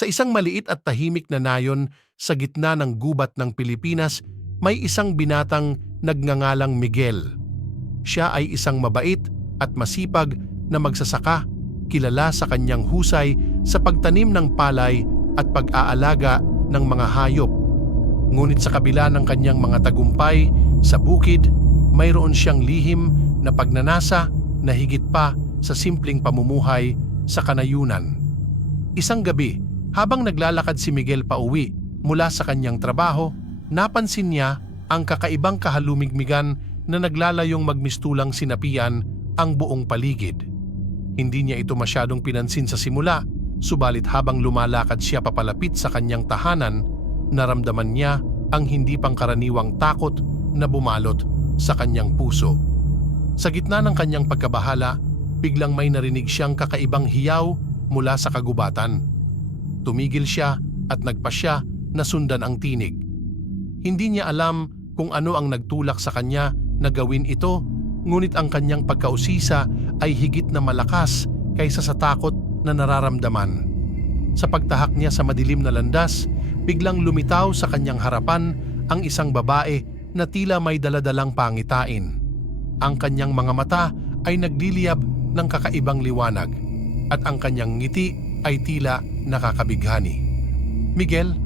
Sa isang maliit at tahimik na nayon sa gitna ng gubat ng Pilipinas, may isang binatang nagngangalang Miguel. Siya ay isang mabait at masipag na magsasaka, kilala sa kanyang husay sa pagtanim ng palay at pag-aalaga ng mga hayop. Ngunit sa kabila ng kanyang mga tagumpay sa bukid, mayroon siyang lihim na pagnanasa na higit pa sa simpleng pamumuhay sa kanayunan. Isang gabi, habang naglalakad si Miguel pauwi mula sa kanyang trabaho, napansin niya ang kakaibang kahalumigmigan na naglalayong magmistulang sinapian ang buong paligid. Hindi niya ito masyadong pinansin sa simula, subalit habang lumalakad siya papalapit sa kanyang tahanan, naramdaman niya ang hindi pangkaraniwang takot na bumalot sa kanyang puso. Sa gitna ng kanyang pagkabahala, biglang may narinig siyang kakaibang hiyaw mula sa kagubatan. Tumigil siya at nagpasya na sundan ang tinig. Hindi niya alam kung ano ang nagtulak sa kanya na gawin ito, ngunit ang kanyang pagkausisa ay higit na malakas kaysa sa takot na nararamdaman. Sa pagtahak niya sa madilim na landas, biglang lumitaw sa kanyang harapan ang isang babae na tila may daladalang pangitain. Ang kanyang mga mata ay nagliliyab ng kakaibang liwanag at ang kanyang ngiti ay tila nakakabighani. Miguel,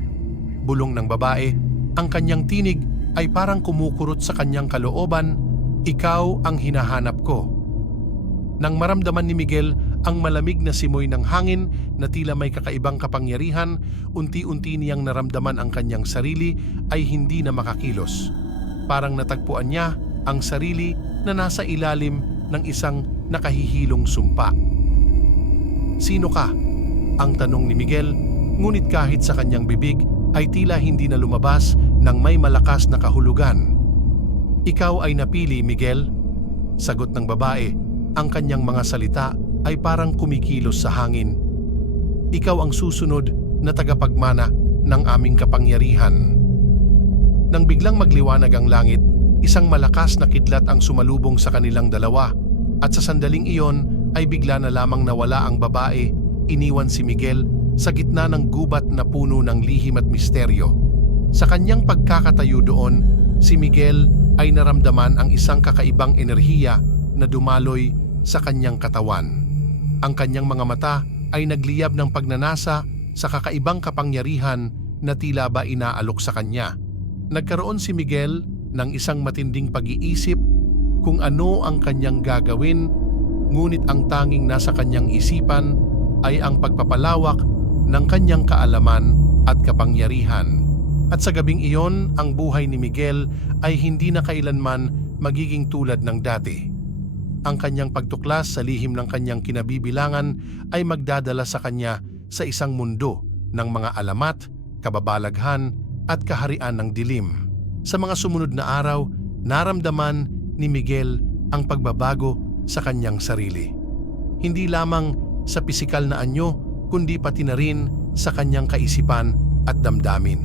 bulong ng babae, ang kanyang tinig ay parang kumukurot sa kanyang kalooban, ikaw ang hinahanap ko. Nang maramdaman ni Miguel ang malamig na simoy ng hangin na tila may kakaibang kapangyarihan, unti-unti niyang naramdaman ang kanyang sarili ay hindi na makakilos. Parang natagpuan niya ang sarili na nasa ilalim ng isang nakahihilong sumpa. Sino ka? Ang tanong ni Miguel, ngunit kahit sa kanyang bibig ay tila hindi na lumabas ng may malakas na kahulugan. Ikaw ay napili, Miguel. Sagot ng babae, ang kanyang mga salita ay parang kumikilos sa hangin. Ikaw ang susunod na tagapagmana ng aming kapangyarihan. Nang biglang magliwanag ang langit, isang malakas na kidlat ang sumalubong sa kanilang dalawa at sa sandaling iyon ay bigla na lamang nawala ang babae, iniwan si Miguel sa gitna ng gubat na puno ng lihim at misteryo. Sa kanyang pagkakatayo doon, si Miguel ay naramdaman ang isang kakaibang enerhiya na dumaloy sa kanyang katawan. Ang kanyang mga mata ay nagliyab ng pagnanasa sa kakaibang kapangyarihan na tila ba inaalok sa kanya. Nagkaroon si Miguel ng isang matinding pag-iisip kung ano ang kanyang gagawin, ngunit ang tanging nasa kanyang isipan ay ang pagpapalawak ng kanyang kaalaman at kapangyarihan. At sa gabing iyon, ang buhay ni Miguel ay hindi na kailanman magiging tulad ng dati. Ang kanyang pagtuklas sa lihim ng kanyang kinabibilangan ay magdadala sa kanya sa isang mundo ng mga alamat, kababalaghan at kaharian ng dilim. Sa mga sumunod na araw, naramdaman ni Miguel ang pagbabago sa kanyang sarili. Hindi lamang sa pisikal na anyo, kundi pati na rin sa kanyang kaisipan at damdamin.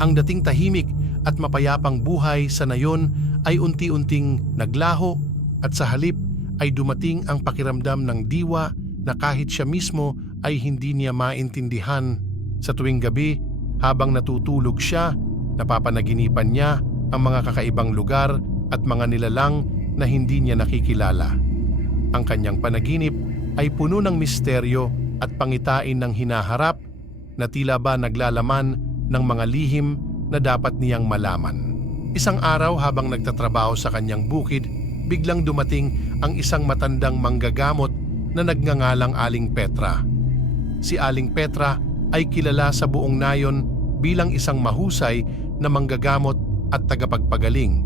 Ang dating tahimik at mapayapang buhay sa nayon ay unti-unting naglaho at sa halip ay dumating ang pakiramdam ng diwa na kahit siya mismo ay hindi niya maintindihan. Sa tuwing gabi, habang natutulog siya, napapanaginipan niya ang mga kakaibang lugar at mga nilalang na hindi niya nakikilala. Ang kanyang panaginip ay puno ng misteryo at pangitain ng hinaharap na tila ba naglalaman ng mga lihim na dapat niyang malaman. Isang araw habang nagtatrabaho sa kanyang bukid, biglang dumating ang isang matandang manggagamot na nagngangalang Aling Petra. Si Aling Petra ay kilala sa buong nayon bilang isang mahusay na manggagamot at tagapagpagaling.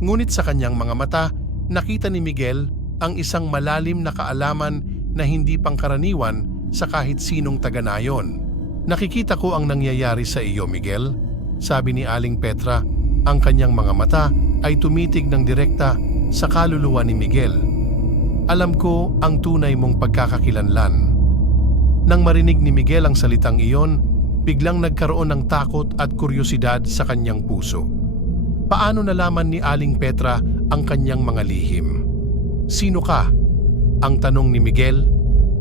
Ngunit sa kanyang mga mata, nakita ni Miguel ang isang malalim na kaalaman na hindi pangkaraniwan sa kahit sinong taga-nayon. Nakikita ko ang nangyayari sa iyo, Miguel, sabi ni Aling Petra. Ang kanyang mga mata ay tumitig ng direkta sa kaluluwa ni Miguel. Alam ko ang tunay mong pagkakakilanlan. Nang marinig ni Miguel ang salitang iyon, biglang nagkaroon ng takot at kuryosidad sa kanyang puso. Paano nalaman ni Aling Petra ang kanyang mga lihim? Sino ka? Ang tanong ni Miguel,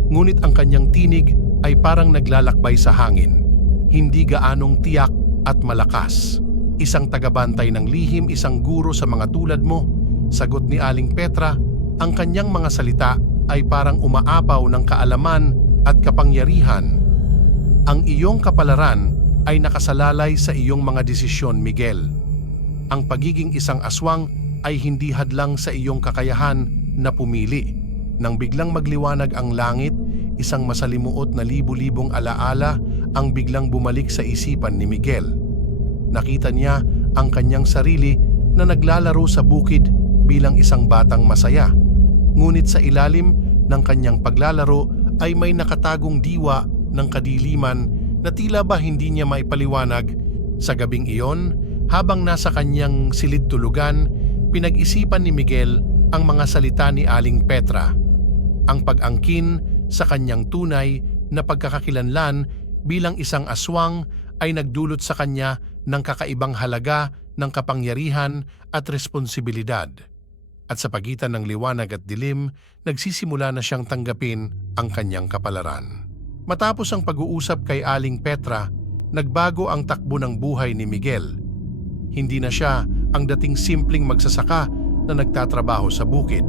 ngunit ang kanyang tinig ay parang naglalakbay sa hangin, hindi gaanong tiyak at malakas. Isang tagabantay ng lihim, isang guro sa mga tulad mo, sagot ni Aling Petra. Ang kanyang mga salita ay parang umaapaw ng kaalaman at kapangyarihan. Ang iyong kapalaran ay nakasalalay sa iyong mga desisyon, Miguel. Ang pagiging isang aswang ay hindi hadlang sa iyong kakayahan na pumili. Nang biglang magliwanag ang langit, isang masalimuot na libu-libong alaala ang biglang bumalik sa isipan ni Miguel. Nakita niya ang kanyang sarili na naglalaro sa bukid bilang isang batang masaya. Ngunit sa ilalim ng kanyang paglalaro ay may nakatagong diwa ng kadiliman na tila ba hindi niya maipaliwanag. Sa gabing iyon, habang nasa kanyang silid tulugan, pinag-isipan ni Miguel ang mga salita ni Aling Petra. Ang pag-angkin sa kanyang tunay na pagkakakilanlan bilang isang aswang ay nagdulot sa kanya ng kakaibang halaga ng kapangyarihan at responsibilidad. At sa pagitan ng liwanag at dilim, nagsisimula na siyang tanggapin ang kanyang kapalaran. Matapos ang pag-uusap kay Aling Petra, nagbago ang takbo ng buhay ni Miguel. Hindi na siya ang dating simpleng magsasaka na nagtatrabaho sa bukid.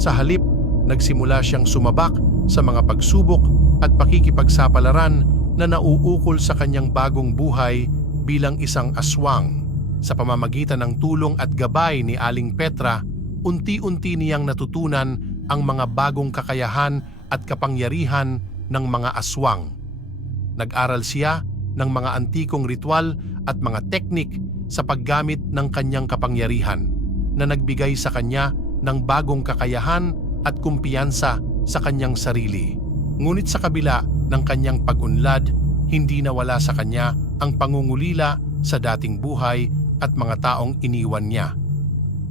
Sa halip, nagsimula siyang sumabak sa mga pagsubok at pakikipagsapalaran na nauukol sa kanyang bagong buhay bilang isang aswang. Sa pamamagitan ng tulong at gabay ni Aling Petra, unti-unti niyang natutunan ang mga bagong kakayahan at kapangyarihan ng mga aswang. Nag-aral siya ng mga antikong ritual at mga teknik sa paggamit ng kanyang kapangyarihan na nagbigay sa kanya ng bagong kakayahan at kumpiyansa sa kanyang sarili. Ngunit sa kabila ng kanyang pag-unlad, hindi nawala sa kanya ang pangungulila sa dating buhay at mga taong iniwan niya.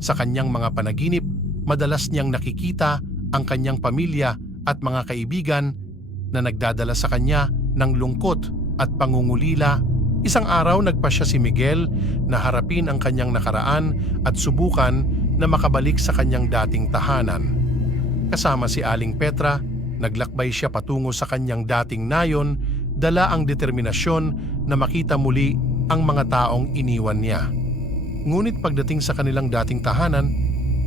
Sa kanyang mga panaginip, madalas niyang nakikita ang kanyang pamilya at mga kaibigan na nagdadala sa kanya ng lungkot at pangungulila. Isang araw nagpasya si Miguel na harapin ang kanyang nakaraan at subukan na makabalik sa kanyang dating tahanan. Kasama si Aling Petra, naglakbay siya patungo sa kanyang dating nayon, dala ang determinasyon na makita muli ang mga taong iniwan niya. Ngunit pagdating sa kanilang dating tahanan,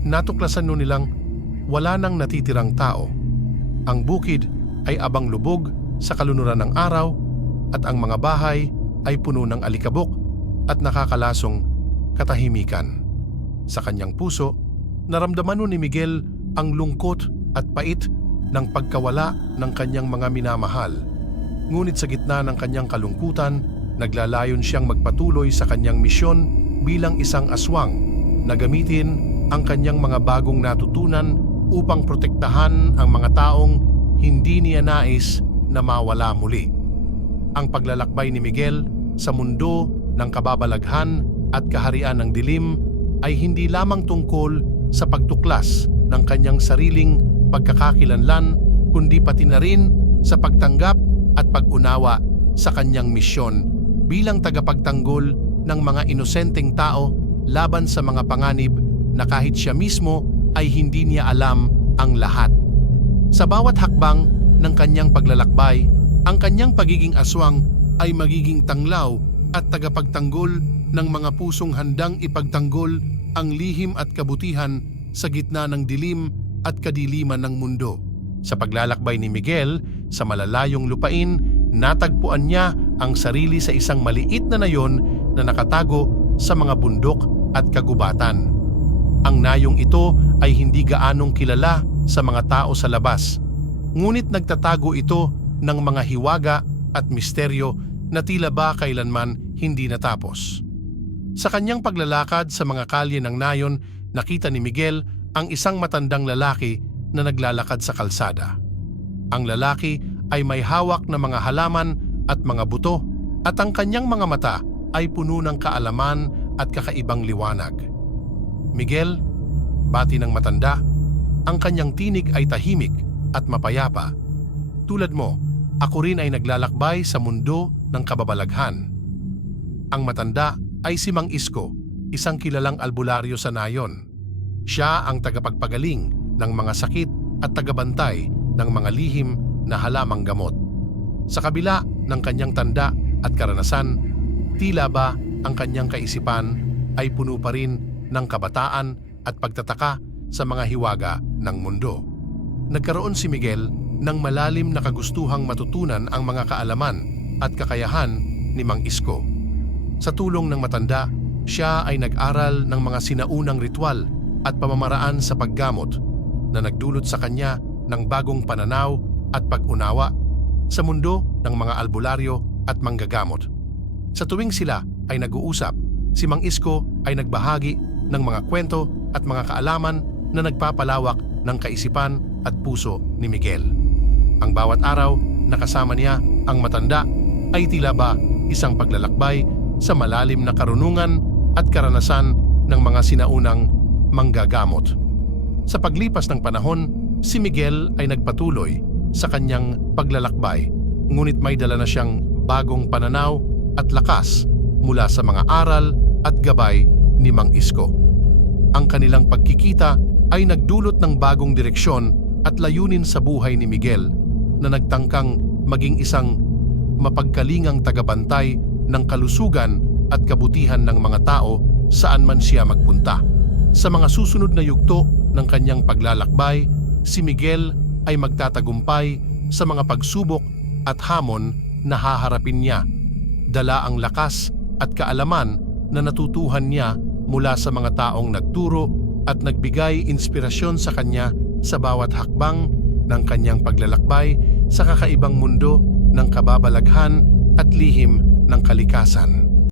natuklasan nilang wala nang natitirang tao. Ang bukid ay abang lubog sa kalunuran ng araw at ang mga bahay ay puno ng alikabok at nakakalasong katahimikan. Sa kanyang puso, naramdaman ni Miguel ang lungkot at pait ng pagkawala ng kanyang mga minamahal. Ngunit sa gitna ng kanyang kalungkutan, naglalayon siyang magpatuloy sa kanyang misyon bilang isang aswang na gamitin ang kanyang mga bagong natutunan upang protektahan ang mga taong hindi niya nais na mawala muli. Ang paglalakbay ni Miguel sa mundo ng kababalaghan at kaharian ng dilim ay hindi lamang tungkol sa pagtuklas ng kanyang sariling pagkakakilanlan, kundi pati na rin sa pagtanggap at pag-unawa sa kanyang misyon bilang tagapagtanggol ng mga inosenteng tao laban sa mga panganib na kahit siya mismo ay hindi niya alam ang lahat. Sa bawat hakbang ng kanyang paglalakbay, ang kanyang pagiging aswang ay magiging tanglaw at tagapagtanggol ng mga pusong handang ipagtanggol ang lihim at kabutihan sa gitna ng dilim at kadiliman ng mundo. Sa paglalakbay ni Miguel sa malalayong lupain, natagpuan niya ang sarili sa isang maliit na nayon na nakatago sa mga bundok at kagubatan. Ang nayong ito ay hindi gaanong kilala sa mga tao sa labas, ngunit nagtatago ito ng mga hiwaga at misteryo na tila ba kailanman hindi natapos. Sa kanyang paglalakad sa mga kalye ng nayon, nakita ni Miguel ang isang matandang lalaki na naglalakad sa kalsada. Ang lalaki ay may hawak na mga halaman at mga buto, at ang kanyang mga mata ay puno ng kaalaman at kakaibang liwanag. Miguel, bati ng matanda, ang kanyang tinig ay tahimik at mapayapa. Tulad mo, ako rin ay naglalakbay sa mundo ng kababalaghan. Ang matanda ay si Mang Isko, isang kilalang albularyo sa nayon. Siya ang tagapagpagaling ng mga sakit at tagabantay ng mga lihim na halamang gamot. Sa kabila ng kanyang tanda at karanasan, tila ba ang kanyang kaisipan ay puno pa rin ng kabataan at pagtataka sa mga hiwaga ng mundo. Nagkaroon si Miguel ng malalim na kagustuhang matutunan ang mga kaalaman at kakayahan ni Mang Isko. Sa tulong ng matanda, siya ay nag-aral ng mga sinaunang ritual at pamamaraan sa paggamot na nagdulot sa kanya ng bagong pananaw at pag-unawa sa mundo ng mga albularyo at manggagamot. Sa tuwing sila ay nag-uusap, si Mang Isko ay nagbahagi ng mga kwento at mga kaalaman na nagpapalawak ng kaisipan at puso ni Miguel. Ang bawat araw na kasama niya ang matanda ay tila ba isang paglalakbay sa malalim na karunungan at karanasan ng mga sinaunang manggagamot. Sa paglipas ng panahon, si Miguel ay nagpatuloy sa kanyang paglalakbay, ngunit may dala na siyang bagong pananaw at lakas mula sa mga aral at gabay ni Mang Isko. Ang kanilang pagkikita ay nagdulot ng bagong direksyon at layunin sa buhay ni Miguel na nagtangkang maging isang mapagkalingang tagabantay ng kalusugan at kabutihan ng mga tao saan man siya magpunta. Sa mga susunod na yugto ng kanyang paglalakbay, si Miguel ay magtatagumpay sa mga pagsubok at hamon na haharapin niya. Dala ang lakas at kaalaman na natutuhan niya mula sa mga taong nagturo at nagbigay inspirasyon sa kanya sa bawat hakbang ng kanyang paglalakbay sa kakaibang mundo ng kababalaghan at lihim ng kalikasan.